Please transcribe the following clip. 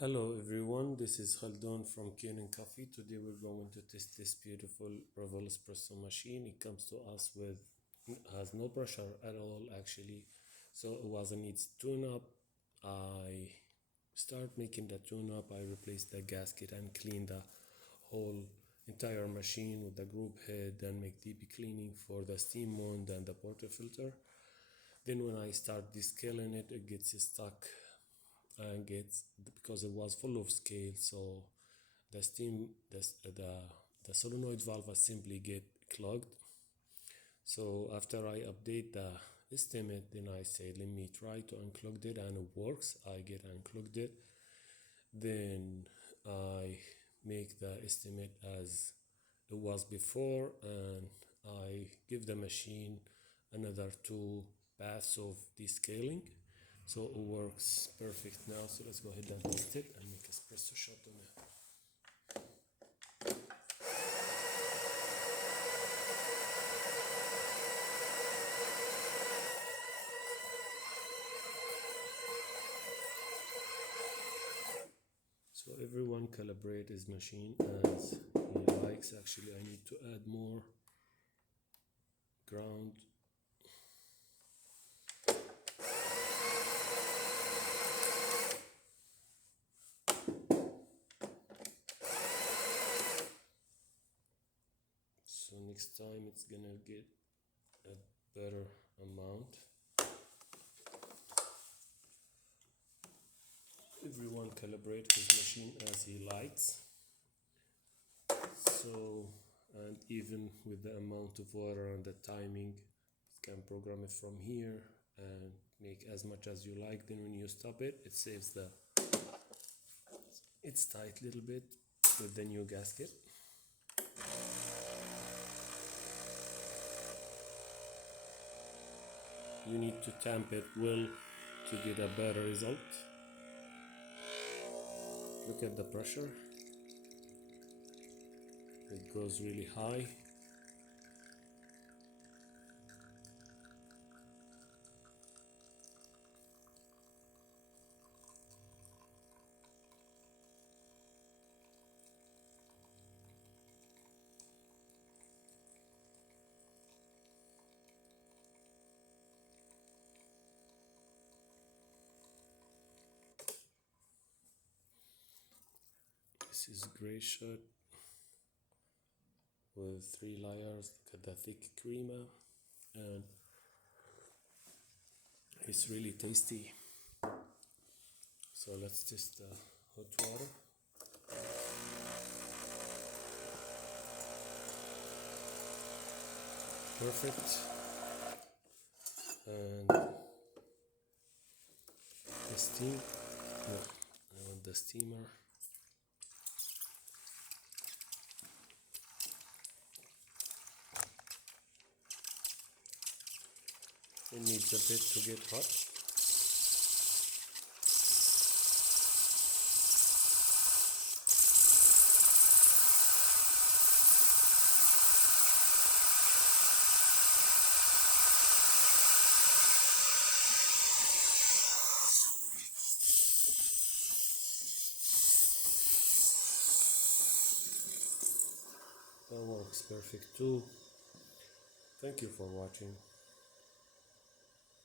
Hello everyone, this is Khaldun from Kanen Coffee. Today we're going to test this beautiful Breville Espresso machine. It comes to us with, has no pressure at all actually. So it was a needs tune-up. I start making the tune-up. I replaced the gasket and clean the whole entire machine with the group head and make deep cleaning for the steam wound and the portafilter. Then when I start descaling it, it gets stuck and gets, because it was full of scale, so the steam the solenoid valve simply get clogged. So after I update the estimate, then I say let me try to unclog it, and it works. I get unclogged it. Then I make the estimate as it was before, and I give the machine another 2 paths of descaling. So it works perfect now. So let's go ahead and test it and make espresso shot on it. So everyone calibrate his machine as he likes. Actually, I need to add more ground. So next time it's gonna get a better amount. Everyone calibrate his machine as he likes. So, and even with the amount of water and the timing, you can program it from here and make as much as you like. Then when you stop it, it saves it's tight a little bit with the new gasket. You need to tamp it well to get a better result. Look at the pressure. It goes really high. This is gray shot with 3 layers. Look at the thick creamer, and it's really tasty. So let's test the hot water. Perfect. And the steam, no, I want the steamer. It needs a bit to get hot. That works perfect too. Thank you for watching.